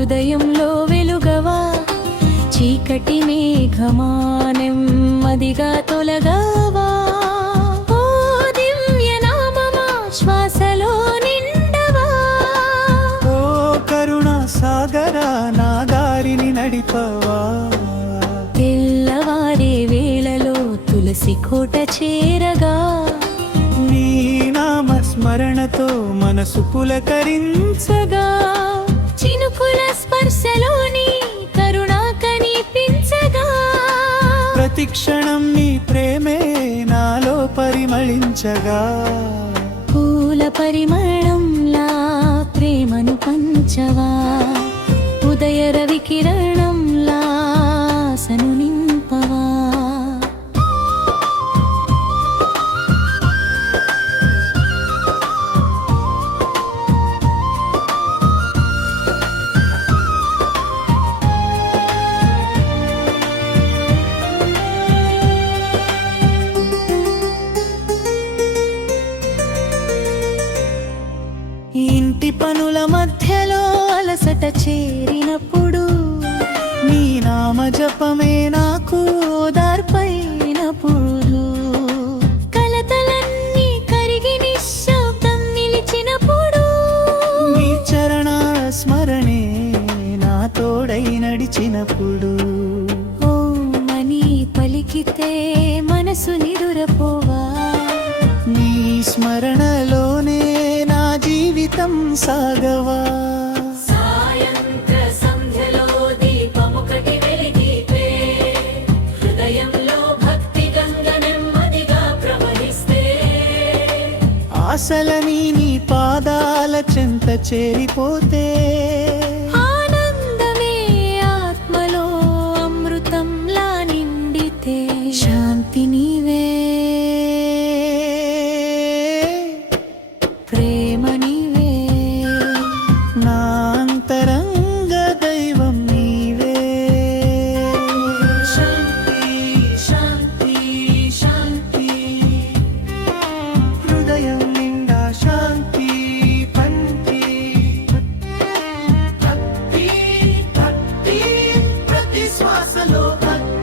హృదయంలో వెలుగవా, చీకటి మేఘమా నెమ్మదిగా తొలగవా. ఓ దివ్య నామమా శ్వాసలో నిండవా. ఓ కరుణా సాగరా నా దారిని నడిపవా. తెల్లవారే వేళలో తులసి కోట చేరగా, నీ నామస్మరణతో మనసు పులకరించగా. చినుకుల స్పర్శలోని కరుణ కనిపించగా, ప్రతి క్షణం నీ ప్రేమే నాలో పరిమళించగా. పూల పరిమళంలా ప్రేమను పంచవా, ఉదయ రవి కిరణంలా ఆశను నింపవా. ఇంటి పనుల మధ్యలో అలసట చేరినప్పుడు, నీ నామ జపమే నాకు ఓదార్పైనప్పుడు. కలతలన్నీ కరిగి నిశ్శబ్దం నిలిచినప్పుడు, నీ చరణ స్మరణే నా తోడై నడిచినప్పుడు. ఓమని పలికితే మనసు నిదురపోవా, నీ స్మరణలోనే నా జీవితం సాగవా. సాయంత్ర సంధ్యలో దీపమొకటి వెలిగితే, హృదయంలో భక్తి గంగ నెమ్మదిగా ప్రవహిస్తే, ఆశలని నీ పాదాల చెంత చేరిపోతే, ఆనందమే ఆత్మలో అమృతంలా నిండితే, శాంతి నీవే, ప్రేమ నీవే, నా అంతరంగ దైవం నీవే. శాంతి శాంతి శాంతి, హృదయం నిండా శాంతి పంతి. భక్తి భక్తి ప్రతి శ్వాసలో భక్తి.